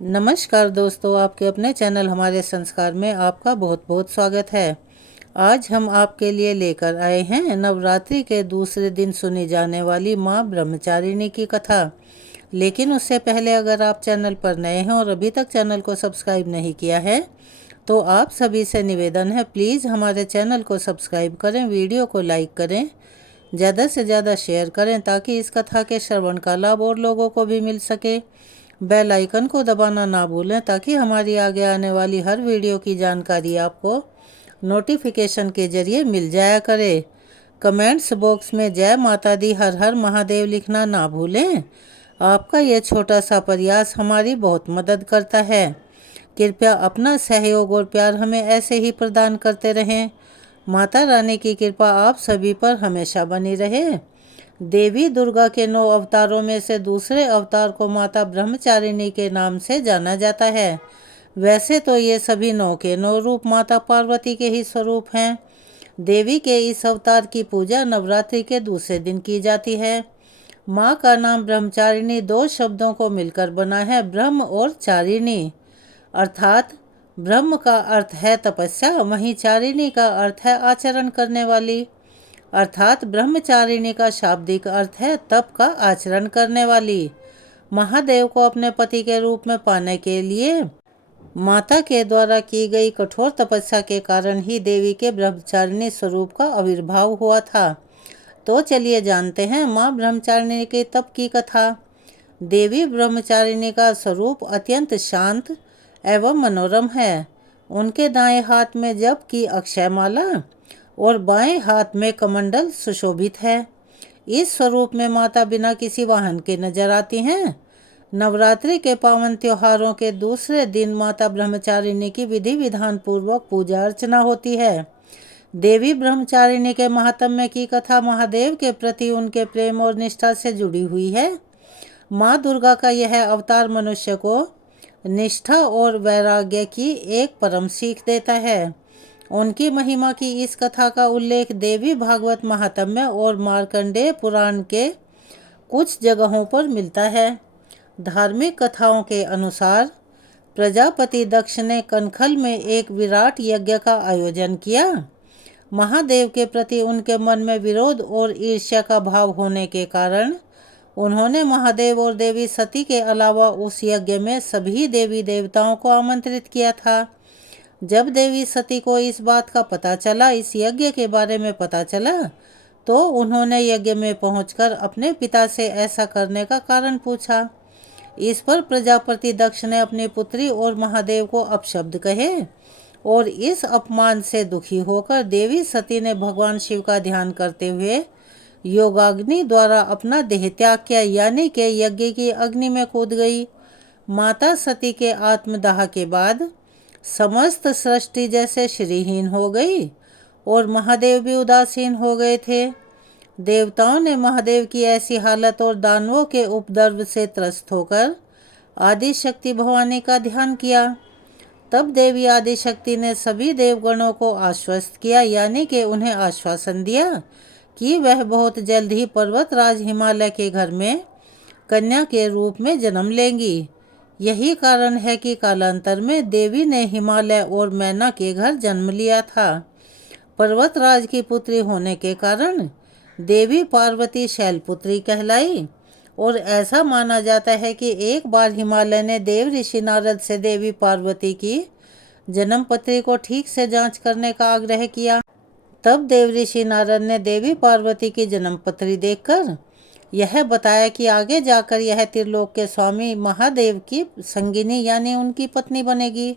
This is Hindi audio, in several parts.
नमस्कार दोस्तों, आपके अपने चैनल हमारे संस्कार में आपका बहुत बहुत स्वागत है। आज हम आपके लिए लेकर आए हैं नवरात्रि के दूसरे दिन सुनी जाने वाली माँ ब्रह्मचारिणी की कथा। लेकिन उससे पहले अगर आप चैनल पर नए हैं और अभी तक चैनल को सब्सक्राइब नहीं किया है तो आप सभी से निवेदन है, प्लीज़ हमारे चैनल को सब्सक्राइब करें, वीडियो को लाइक करें, ज़्यादा से ज़्यादा शेयर करें ताकि इस कथा के श्रवण का लाभ और लोगों को भी मिल सके। बेल आइकन को दबाना ना भूलें ताकि हमारी आगे आने वाली हर वीडियो की जानकारी आपको नोटिफिकेशन के जरिए मिल जाया करे। कमेंट्स बॉक्स में जय माता दी हर हर महादेव लिखना ना भूलें। आपका यह छोटा सा प्रयास हमारी बहुत मदद करता है। कृपया अपना सहयोग और प्यार हमें ऐसे ही प्रदान करते रहें। माता रानी की कृपा आप सभी पर हमेशा बनी रहे। देवी दुर्गा के 9 अवतारों में से दूसरे अवतार को माता ब्रह्मचारिणी के नाम से जाना जाता है। वैसे तो ये सभी 9 के 9 रूप माता पार्वती के ही स्वरूप हैं। देवी के इस अवतार की पूजा नवरात्रि के दूसरे दिन की जाती है। माँ का नाम ब्रह्मचारिणी 2 शब्दों को मिलकर बना है, ब्रह्म और चारिणी, अर्थात ब्रह्म का अर्थ है तपस्या, वहीं चारिणी का अर्थ है आचरण करने वाली, अर्थात ब्रह्मचारिणी का शाब्दिक अर्थ है तप का आचरण करने वाली। महादेव को अपने पति के रूप में पाने के लिए माता के द्वारा की गई कठोर तपस्या के कारण ही देवी के ब्रह्मचारिणी स्वरूप का आविर्भाव हुआ था। तो चलिए जानते हैं माँ ब्रह्मचारिणी के तप की कथा। देवी ब्रह्मचारिणी का स्वरूप अत्यंत शांत एवं मनोरम है। उनके दाएं हाथ में जप की अक्षयमाला और बाएं हाथ में कमंडल सुशोभित है। इस स्वरूप में माता बिना किसी वाहन के नजर आती हैं। नवरात्रि के पावन त्योहारों के दूसरे दिन माता ब्रह्मचारिणी की विधि विधान पूर्वक पूजा अर्चना होती है। देवी ब्रह्मचारिणी के महात्म्य की कथा महादेव के प्रति उनके प्रेम और निष्ठा से जुड़ी हुई है। माँ दुर्गा का यह अवतार मनुष्य को निष्ठा और वैराग्य की एक परम सीख देता है। उनकी महिमा की इस कथा का उल्लेख देवी भागवत महात्म्य और मार्कंडेय पुराण के कुछ जगहों पर मिलता है। धार्मिक कथाओं के अनुसार प्रजापति दक्ष ने कनखल में एक विराट यज्ञ का आयोजन किया। महादेव के प्रति उनके मन में विरोध और ईर्ष्या का भाव होने के कारण उन्होंने महादेव और देवी सती के अलावा उस यज्ञ में सभी देवी देवताओं को आमंत्रित किया था। जब देवी सती को इस बात का पता चला, इस यज्ञ के बारे में पता चला, तो उन्होंने यज्ञ में पहुंचकर अपने पिता से ऐसा करने का कारण पूछा। इस पर प्रजापति दक्ष ने अपनी पुत्री और महादेव को अपशब्द कहे और इस अपमान से दुखी होकर देवी सती ने भगवान शिव का ध्यान करते हुए योगाग्नि द्वारा अपना देह त्याग किया, यानी कि यज्ञ की अग्नि में कूद गई। माता सती के आत्मदाह के बाद समस्त सृष्टि जैसे श्रीहीन हो गई और महादेव भी उदासीन हो गए थे। देवताओं ने महादेव की ऐसी हालत और दानवों के उपद्रव से त्रस्त होकर आदि शक्ति भवानी का ध्यान किया। तब देवी आदि शक्ति ने सभी देवगणों को आश्वस्त किया, यानी कि उन्हें आश्वासन दिया कि वह बहुत जल्द ही पर्वतराज हिमालय के घर में कन्या के रूप में जन्म लेंगी। यही कारण है कि कालांतर में देवी ने हिमालय और मैना के घर जन्म लिया था। पर्वतराज की पुत्री होने के कारण देवी पार्वती शैलपुत्री कहलाई और ऐसा माना जाता है कि एक बार हिमालय ने देव ऋषि नारद से देवी पार्वती की जन्मपत्री को ठीक से जांच करने का आग्रह किया। तब देव ऋषि नारद ने देवी पार्वती की जन्मपत्री देखकर यह बताया कि आगे जाकर यह त्रिलोक के स्वामी महादेव की संगिनी यानी उनकी पत्नी बनेगी।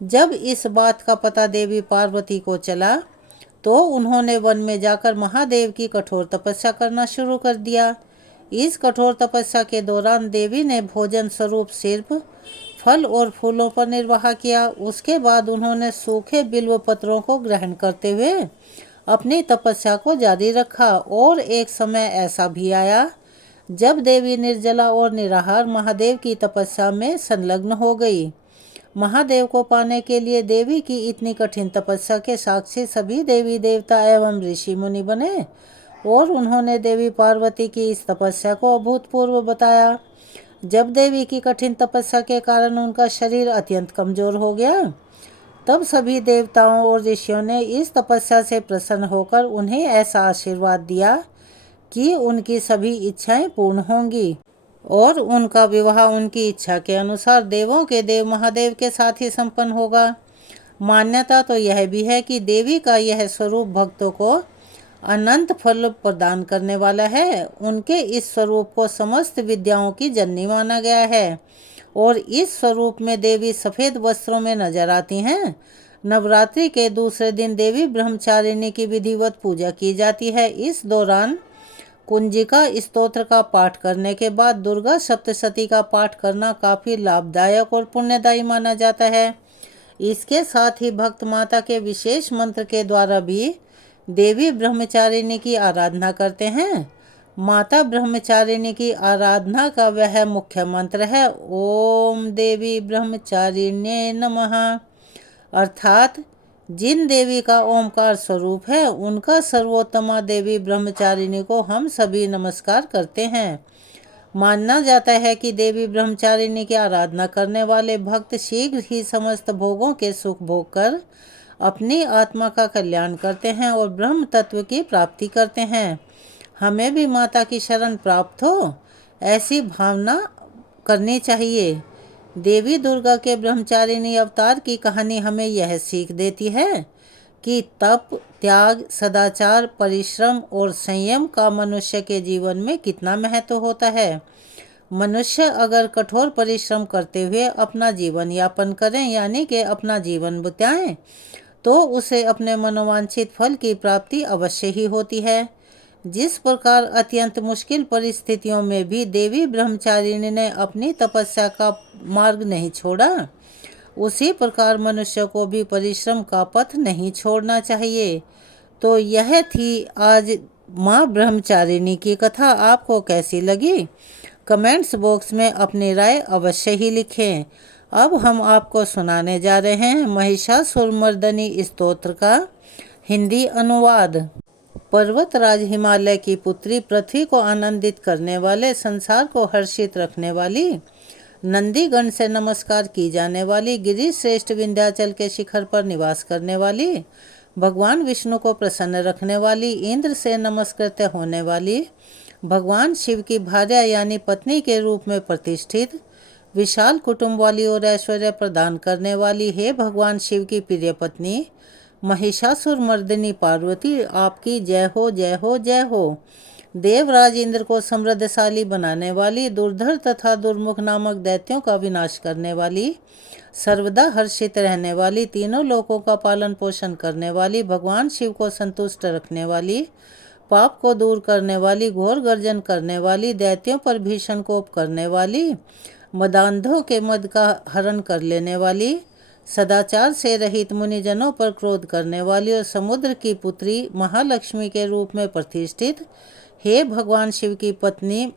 जब इस बात का पता देवी पार्वती को चला तो उन्होंने वन में जाकर महादेव की कठोर तपस्या करना शुरू कर दिया। इस कठोर तपस्या के दौरान देवी ने भोजन स्वरूप सिर्फ फल और फूलों पर निर्वाह किया। उसके बाद उन्होंने सूखे बिल्व पत्रों को ग्रहण करते हुए अपनी तपस्या को जारी रखा और एक समय ऐसा भी आया जब देवी निर्जला और निराहार महादेव की तपस्या में संलग्न हो गई। महादेव को पाने के लिए देवी की इतनी कठिन तपस्या के साक्षी सभी देवी देवता एवं ऋषि मुनि बने और उन्होंने देवी पार्वती की इस तपस्या को अभूतपूर्व बताया। जब देवी की कठिन तपस्या के कारण उनका शरीर अत्यंत कमजोर हो गया, तब सभी देवताओं और ऋषियों ने इस तपस्या से प्रसन्न होकर उन्हें ऐसा आशीर्वाद दिया कि उनकी सभी इच्छाएं पूर्ण होंगी और उनका विवाह उनकी इच्छा के अनुसार देवों के देव महादेव के साथ ही संपन्न होगा। मान्यता तो यह भी है कि देवी का यह स्वरूप भक्तों को अनंत फल प्रदान करने वाला है। उनके इस स्वरूप को समस्त विद्याओं की जननी माना गया है और इस स्वरूप में देवी सफ़ेद वस्त्रों में नजर आती हैं। नवरात्रि के दूसरे दिन देवी ब्रह्मचारिणी की विधिवत पूजा की जाती है। इस दौरान कुंजिका स्तोत्र का पाठ करने के बाद दुर्गा सप्तशती का पाठ करना काफ़ी लाभदायक और पुण्यदायी माना जाता है। इसके साथ ही भक्त माता के विशेष मंत्र के द्वारा भी देवी ब्रह्मचारिणी की आराधना करते हैं। माता ब्रह्मचारिणी की आराधना का वह मुख्य मंत्र है ओम देवी ब्रह्मचारिण्ये नमः, अर्थात जिन देवी का ओमकार स्वरूप है उनका सर्वोत्तमा देवी ब्रह्मचारिणी को हम सभी नमस्कार करते हैं। माना जाता है कि देवी ब्रह्मचारिणी की आराधना करने वाले भक्त शीघ्र ही समस्त भोगों के सुख भोग कर अपनी आत्मा का कल्याण करते हैं और ब्रह्म तत्व की प्राप्ति करते हैं। हमें भी माता की शरण प्राप्त हो ऐसी भावना करनी चाहिए। देवी दुर्गा के ब्रह्मचारिणी अवतार की कहानी हमें यह सीख देती है कि तप, त्याग, सदाचार, परिश्रम और संयम का मनुष्य के जीवन में कितना महत्व होता है। मनुष्य अगर कठोर परिश्रम करते हुए अपना जीवन यापन करें यानी कि अपना जीवन बिताएं तो उसे अपने मनोवांछित फल की प्राप्ति अवश्य ही होती है। जिस प्रकार अत्यंत मुश्किल परिस्थितियों में भी देवी ब्रह्मचारिणी ने अपनी तपस्या का मार्ग नहीं छोड़ा, उसी प्रकार मनुष्य को भी परिश्रम का पथ नहीं छोड़ना चाहिए। तो यह थी आज माँ ब्रह्मचारिणी की कथा। आपको कैसी लगी? कमेंट्स बॉक्स में अपनी राय अवश्य ही लिखें। अब हम आपको सुनाने जा रहे हैं महिषासुरमर्दिनी स्तोत्र का हिंदी अनुवाद। पर्वतराज हिमालय की पुत्री, पृथ्वी को आनंदित करने वाले, संसार को हर्षित रखने वाली, नंदीगण से नमस्कार की जाने वाली, गिरि श्रेष्ठ विंध्याचल के शिखर पर निवास करने वाली, भगवान विष्णु को प्रसन्न रखने वाली, इंद्र से नमस्कृत होने वाली, भगवान शिव की भार्या यानी पत्नी के रूप में प्रतिष्ठित, विशाल कुटुंब वाली और ऐश्वर्य प्रदान करने वाली, हे भगवान शिव की प्रिय पत्नी महिषासुरमर्दिनी पार्वती, आपकी जय हो जय हो जय हो। देवराज इंद्र को समृद्धशाली बनाने वाली, दुर्धर तथा दुर्मुख नामक दैत्यों का विनाश करने वाली, सर्वदा हर्षित रहने वाली, तीनों लोकों का पालन पोषण करने वाली, भगवान शिव को संतुष्ट रखने वाली, पाप को दूर करने वाली, घोर गर्जन करने वाली, दैत्यों पर भीषण कोप करने वाली, मदांधों के मद का हरण कर लेने वाली, सदाचार से रहित मुनिजनों पर क्रोध करने वाली और समुद्र की पुत्री महालक्ष्मी के रूप में प्रतिष्ठित, हे भगवान शिव की पत्नी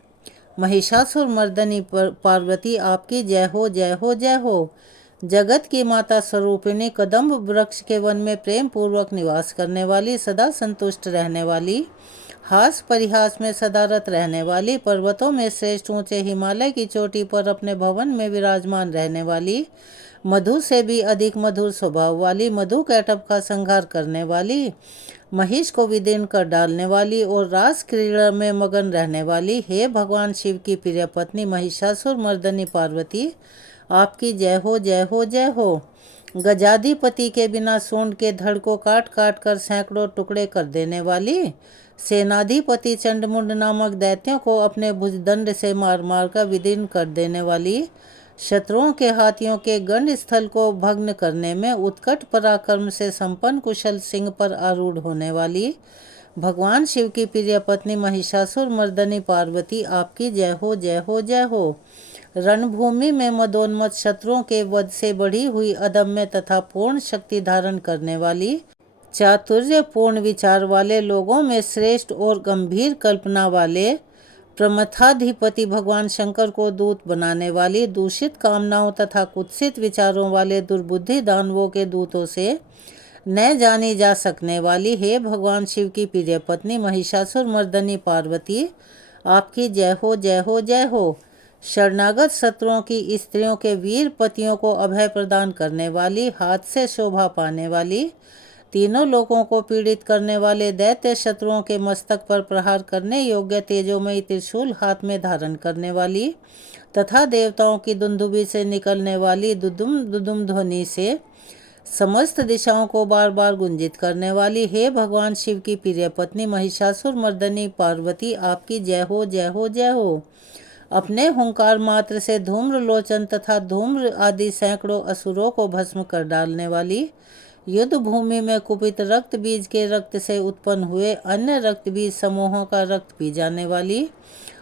महिषासुरमर्दिनी पार्वती, आपकी जय हो जय हो जय हो। जगत की माता स्वरूपिणी, कदम्ब वृक्ष के वन में प्रेम पूर्वक निवास करने वाली, सदा संतुष्ट रहने वाली, हास परिहास में सदारत रहने वाली, पर्वतों में श्रेष्ठ ऊंचे हिमालय की चोटी पर अपने भवन में विराजमान रहने वाली, मधु से भी अधिक मधुर स्वभाव वाली, मधु कैटभ का संहार करने वाली, महिष को विदीर्ण कर डालने वाली और रास क्रीड़ा में मगन रहने वाली, हे भगवान शिव की प्रिय पत्नी महिषासुरमर्दिनी पार्वती, आपकी जय हो जय हो जय हो। गजाधिपति के बिना सूंड के धड़ को काट काट कर सैकड़ों टुकड़े कर देने वाली, सेनाधिपति चंडमुंड नामक दैत्यों को अपने भुजदंड से मार मार कर विदीर्ण कर देने वाली, शत्रुओं के हाथियों के गंड स्थल को भग्न करने में उत्कट पराक्रम से संपन्न कुशल सिंह पर आरूढ़ होने वाली, भगवान शिव की प्रिय पत्नी महिषासुरमर्दिनी पार्वती, आपकी जय हो जय हो जय हो। रणभूमि में मदोन्मत्त शत्रुओं के वध से बढ़ी हुई अदम्य तथा पूर्ण शक्ति धारण करने वाली, चातुर्यपूर्ण विचार वाले, लोगों में श्रेष्ठ और गंभीर कल्पना वाले, प्रमथाधिपति भगवान शंकर को दूत बनाने वाली, दूषित कामनाओं तथा कुत्सित विचारों वाले दुर्बुद्धि दानवों के दूतों से न जानी जा सकने वाली, हे भगवान शिव की प्रिय पत्नी महिषासुरमर्दिनी पार्वती, आपकी जय हो जय हो जय हो। शरणागत शत्रुओं की स्त्रियों के वीर पतियों को अभय प्रदान करने वाली, हाथ से शोभा पाने वाली, तीनों लोगों को पीड़ित करने वाले दैत्य शत्रुओं के मस्तक पर प्रहार करने योग्य तेजोमयी त्रिशूल हाथ में धारण करने वाली तथा देवताओं की दुंदुभी से निकलने वाली दुदुम दुदुम ध्वनि से समस्त दिशाओं को बार बार गुंजित करने वाली, हे भगवान शिव की प्रिय पत्नी महिषासुर मर्दनी पार्वती, आपकी जय हो जय हो जय हो। अपने हुंकार मात्र से धूम्र लोचन तथा धूम्र आदि सैकड़ों असुरों को भस्म कर डालने वाली, युद्ध भूमि में कुपित रक्त बीज के रक्त से उत्पन्न हुए अन्य रक्त बीज समूहों का रक्त पी जाने वाली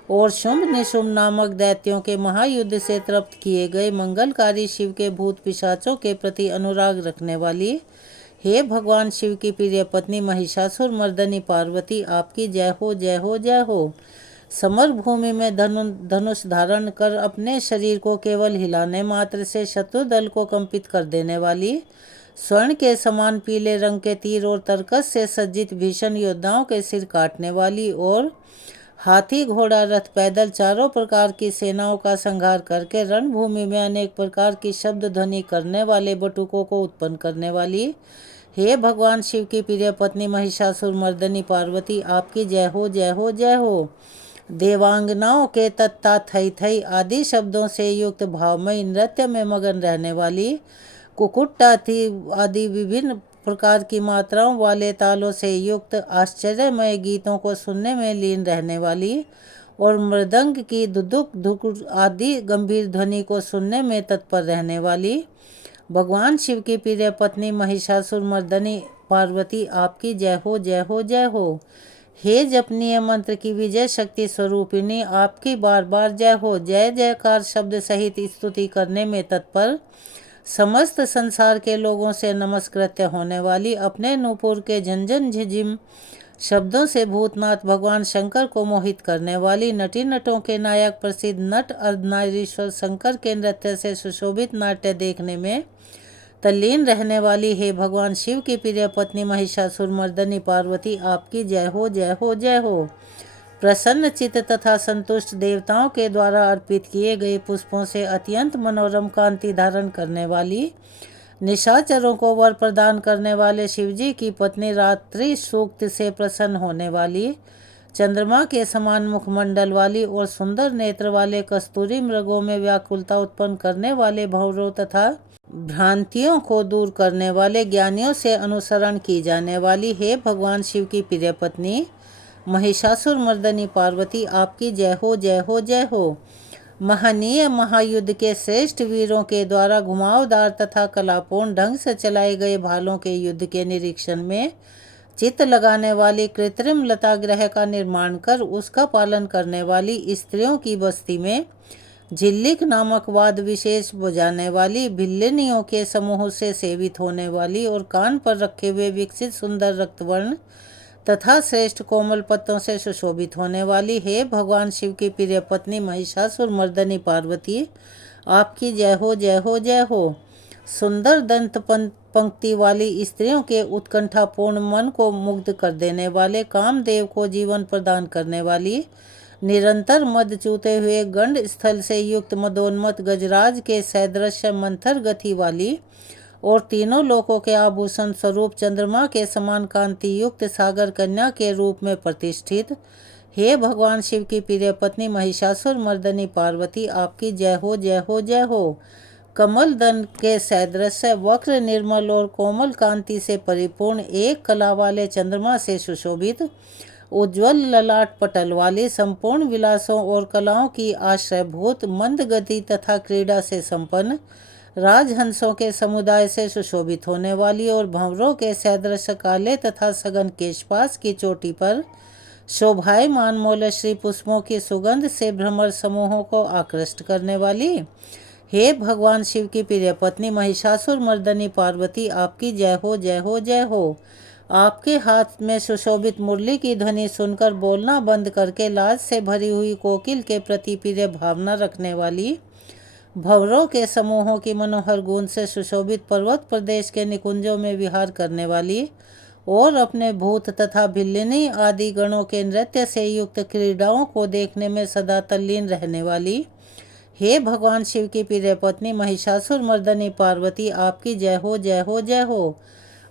और शुंभ निशुंभ नामक दैत्यों के महायुद्ध से तृप्त किए गए मंगलकारी शिव के भूत पिशाचों के प्रति अनुराग रखने वाली, हे भगवान शिव की प्रिय पत्नी महिषासुर मर्दनी पार्वती, आपकी जय हो जय हो जय हो। समर भूमि में धनुष धारण कर अपने शरीर को केवल हिलाने मात्र से शत्रु दल को कंपित कर देने वाली, स्वर्ण के समान पीले रंग के तीर और तरकस से सज्जित भीषण योद्धाओं के सिर काटने वाली और हाथी घोड़ा रथ पैदल चारों प्रकार की सेनाओं का संहार करके रणभूमि में अनेक प्रकार की शब्द ध्वनि करने वाले बटुकों को उत्पन्न करने वाली, हे भगवान शिव की प्रिय पत्नी महिषासुर मर्दनी पार्वती, आपकी जय हो जय हो जय हो। देवांगनाओं के तत्ता थई थई आदि शब्दों से युक्त भावमयी नृत्य में मगन रहने वाली, कुकुट्टा थी आदि विभिन्न प्रकार की मात्राओं वाले तालों से युक्त आश्चर्यमय गीतों को सुनने में लीन रहने वाली और मृदंग की दुदुक धुक आदि गंभीर ध्वनि को सुनने में तत्पर रहने वाली, भगवान शिव की प्रिय पत्नी महिषासुर मर्दनी पार्वती, आपकी जय हो जय हो जय हो। हे जपनीय मंत्र की विजय शक्ति स्वरूपिणी, आपकी बार बार जय हो। जय जयकार शब्द सहित स्तुति करने में तत्पर समस्त संसार के लोगों से नमस्कृत्य होने वाली, अपने नूपुर के झंझन झिझिम शब्दों से भूतनाथ भगवान शंकर को मोहित करने वाली, नटी नटों के नायक प्रसिद्ध नट अर्धनारीश्वर शंकर के नृत्य से सुशोभित नाट्य देखने में तल्लीन रहने वाली, हे भगवान शिव की प्रिय पत्नी महिषासुर मर्दनी पार्वती, आपकी जय हो जय हो जय हो। प्रसन्न चित्त तथा संतुष्ट देवताओं के द्वारा अर्पित किए गए पुष्पों से अत्यंत मनोरम कांति धारण करने वाली, निशाचरों को वर प्रदान करने वाले शिवजी की पत्नी रात्रि सूक्त से प्रसन्न होने वाली, चंद्रमा के समान मुखमंडल वाली और सुंदर नेत्र वाले कस्तूरी मृगों में व्याकुलता उत्पन्न करने वाले भंवरों तथा भ्रांतियों को दूर करने वाले ज्ञानियों से अनुसरण की जाने वाली, हे भगवान शिव की प्रिय पत्नी महिषासुर मर्दनी पार्वती, आपकी जय हो जय हो जय हो। महनीय महायुद्ध के श्रेष्ठ वीरों के द्वारा घुमावदार तथा कलापूर्ण ढंग से चलाए गए भालों के युद्ध के निरीक्षण में चित्त लगाने वाली, कृत्रिम लता ग्रह का निर्माण कर उसका पालन करने वाली, स्त्रियों की बस्ती में झिल्लिक नामक वाद विशेष बजाने वाली, भिल्लिनियों के समूह से सेवित होने वाली और कान पर रखे हुए विकसित सुंदर रक्तवर्ण तथा श्रेष्ठ कोमल पत्तों से सुशोभित होने वाली, हे भगवान शिव की प्रिय पत्नी महिषासुर मर्दनी पार्वती, आपकी जय हो जय हो जय हो। सुंदर दंत पंक्ति वाली स्त्रियों के उत्कंठापूर्ण मन को मुग्ध कर देने वाले, कामदेव को जीवन प्रदान करने वाली, निरंतर मद चूते हुए गंड स्थल से युक्त मदोन्मत गजराज के सदृश मंथर गति वाली और तीनों लोकों के आभूषण स्वरूप चंद्रमा के समान कांति युक्त सागर कन्या के रूप में प्रतिष्ठित, हे भगवान शिव की प्रिय पत्नी महिषासुर मर्दनी पार्वती, आपकी जय हो जय हो जय हो। कमल दन के सदृश वक्र निर्मल और कोमल कांति से परिपूर्ण, एक कला वाले चंद्रमा से सुशोभित, उज्ज्वल ललाट पटल वाली, संपूर्ण विलासों और कलाओं की आश्रयभूत, मंद गति तथा क्रीड़ा से संपन्न, राजहंसों के समुदाय से सुशोभित होने वाली और भंवरों के सदृश काले तथा सघन केशपाश की चोटी पर शोभायमान मोलश्री पुष्पों की सुगंध से भ्रमर समूहों को आकृष्ट करने वाली, हे भगवान शिव की प्रिय पत्नी महिषासुर मर्दनी पार्वती, आपकी जय हो जय हो जय हो। आपके हाथ में सुशोभित मुरली की ध्वनि सुनकर बोलना बंद करके लाज से भरी हुई कोकिल के प्रति प्रिय भावना रखने वाली, भंवरों के समूहों की मनोहर गूंज से सुशोभित पर्वत प्रदेश के निकुंजों में विहार करने वाली और अपने भूत तथा भिल्लिनी आदि गणों के नृत्य से युक्त क्रीड़ाओं को देखने में सदा तल्लीन रहने वाली, हे भगवान शिव की प्रिय पत्नी महिषासुर मर्दनी पार्वती, आपकी जय हो जय हो जय हो।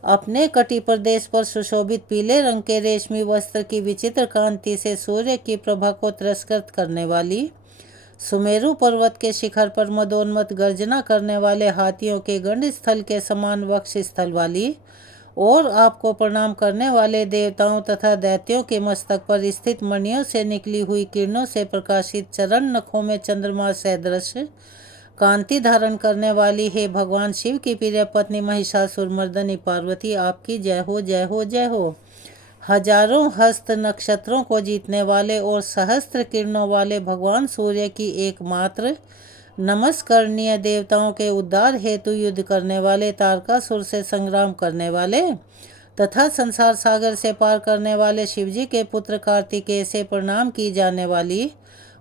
अपने कटी प्रदेश पर सुशोभित पीले रंग के रेशमी वस्त्र की विचित्र कांति से सूर्य की प्रभा को तिरस्कृत करने वाली, सुमेरु पर्वत के शिखर पर मदोन्मत्त गर्जना करने वाले हाथियों के गंड स्थल के समान वक्ष स्थल वाली और आपको प्रणाम करने वाले देवताओं तथा दैत्यों के मस्तक पर स्थित मणियों से निकली हुई किरणों से प्रकाशित चरण नखों में चंद्रमा सदृश कांति धारण करने वाली है भगवान शिव की प्रिय पत्नी महिषासुर मर्दनी पार्वती, आपकी जय हो जय हो जय हो। हजारों हस्त नक्षत्रों को जीतने वाले और सहस्त्र किरणों वाले भगवान सूर्य की एकमात्र नमस्करणीय, देवताओं के उद्धार हेतु युद्ध करने वाले, तारकासुर से संग्राम करने वाले तथा संसार सागर से पार करने वाले शिवजी के पुत्र कार्तिकेय से प्रणाम की जाने वाली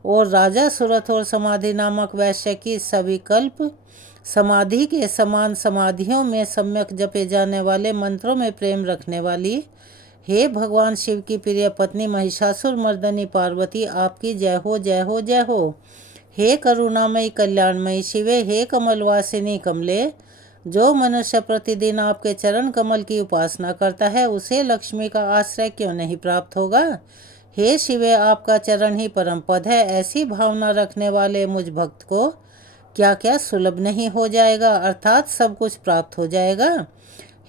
और राजा सुरथ और समाधि नामक वैश्य की सविकल्प समाधि के समान समाधियों में सम्यक जपे जाने वाले मंत्रों में प्रेम रखने वाली, हे भगवान शिव की प्रिय पत्नी महिषासुर मर्दनी पार्वती, आपकी जय हो जय हो जय हो। हे करुणामयी कल्याणमयी शिवे, हे कमलवासिनी कमले, जो मनुष्य प्रतिदिन आपके चरण कमल की उपासना करता है उसे लक्ष्मी का आश्रय क्यों नहीं प्राप्त होगा। हे शिवे, आपका चरण ही परम पद है। ऐसी भावना रखने वाले मुझ भक्त को क्या क्या सुलभ नहीं हो जाएगा, अर्थात सब कुछ प्राप्त हो जाएगा।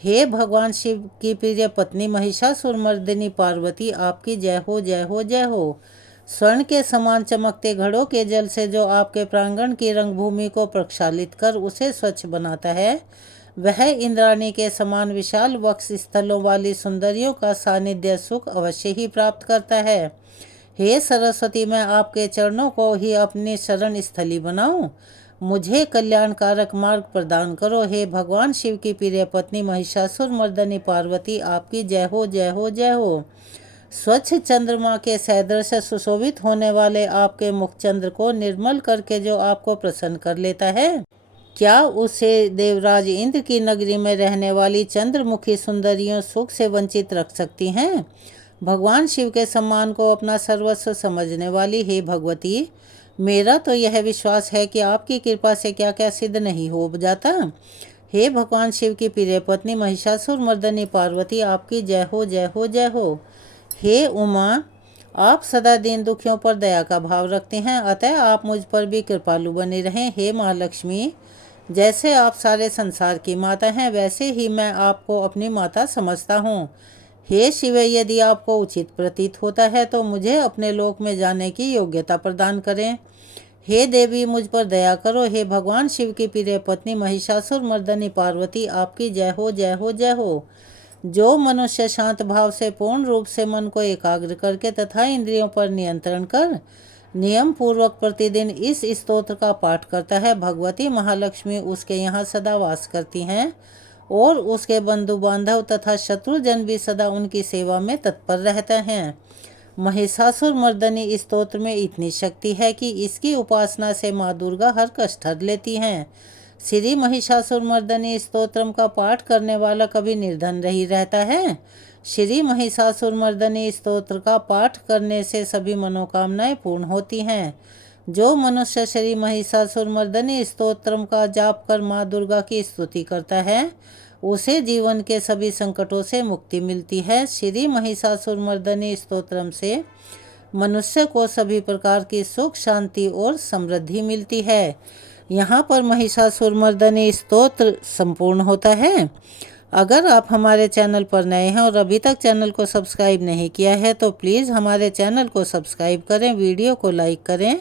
हे भगवान शिव की प्रिय पत्नी महिषासुर मर्दिनी पार्वती, आपकी जय हो जय हो जय हो। स्वर्ण के समान चमकते घड़ों के जल से जो आपके प्रांगण की रंगभूमि को प्रक्षालित कर उसे स्वच्छ बनाता है, वह इंद्राणी के समान विशाल वक्ष स्थलों वाली सुंदरियों का सानिध्य सुख अवश्य ही प्राप्त करता है। हे सरस्वती, मैं आपके चरणों को ही अपनी शरण स्थली बनाऊं, मुझे कल्याणकारक मार्ग प्रदान करो। हे भगवान शिव की प्रिय पत्नी महिषासुर मर्दनी पार्वती, आपकी जय हो जय हो जय हो। स्वच्छ चंद्रमा के सदृश सुशोभित होने वाले आपके मुखचंद्र को निर्मल करके जो आपको प्रसन्न कर लेता है, क्या उसे देवराज इंद्र की नगरी में रहने वाली चंद्रमुखी सुंदरियों सुख से वंचित रख सकती हैं। भगवान शिव के सम्मान को अपना सर्वस्व समझने वाली हे भगवती, मेरा तो यह विश्वास है कि आपकी कृपा से क्या क्या सिद्ध नहीं हो जाता। हे भगवान शिव की प्रिय पत्नी महिषासुर मर्दनी पार्वती, आपकी जय हो जय हो जय हो। हे उमा, आप सदा दीन दुखियों पर दया का भाव रखते हैं, अतः आप मुझ पर भी कृपालु बनी रहें। हे महालक्ष्मी, जैसे आप सारे संसार की माता हैं वैसे ही मैं आपको अपनी माता समझता हूँ। हे शिव, यदि आपको उचित प्रतीत होता है तो मुझे अपने लोक में जाने की योग्यता प्रदान करें। हे देवी, मुझ पर दया करो। हे भगवान शिव की प्रिय पत्नी महिषासुर मर्दनी पार्वती, आपकी जय हो जय हो जय हो। जो मनुष्य शांत भाव से पूर्ण रूप से मन को एकाग्र करके तथा इंद्रियों पर नियंत्रण कर नियम पूर्वक प्रतिदिन इस स्तोत्र का पाठ करता है, भगवती महालक्ष्मी उसके यहाँ सदा वास करती हैं और उसके बंधु बांधव तथा शत्रुजन भी सदा उनकी सेवा में तत्पर रहते हैं। महिषासुर मर्दनी स्तोत्र में इतनी शक्ति है कि इसकी उपासना से माँ दुर्गा हर कष्ट हर लेती हैं। श्री महिषासुर मर्दनी स्तोत्रम का पाठ करने वाला कभी निर्धन नहीं रहता है। श्री महिषासुर मर्दनी स्तोत्र का पाठ करने से सभी मनोकामनाएं पूर्ण होती हैं। जो मनुष्य श्री महिषासुर मर्दनी स्तोत्रम का जाप कर माँ दुर्गा की स्तुति करता है उसे जीवन के सभी संकटों से मुक्ति मिलती है। श्री महिषासुर मर्दनी स्तोत्रम से मनुष्य को सभी प्रकार की सुख शांति और समृद्धि मिलती है। यहाँ पर महिषासुर मर्दनी स्तोत्र संपूर्ण होता है। अगर आप हमारे चैनल पर नए हैं और अभी तक चैनल को सब्सक्राइब नहीं किया है तो प्लीज़ हमारे चैनल को सब्सक्राइब करें, वीडियो को लाइक करें,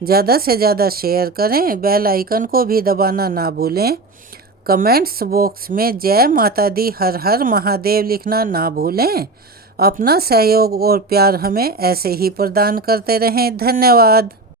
ज़्यादा से ज़्यादा शेयर करें, बेल आइकन को भी दबाना ना भूलें। कमेंट्स बॉक्स में जय माता दी हर हर महादेव लिखना ना भूलें। अपना सहयोग और प्यार हमें ऐसे ही प्रदान करते रहें। धन्यवाद।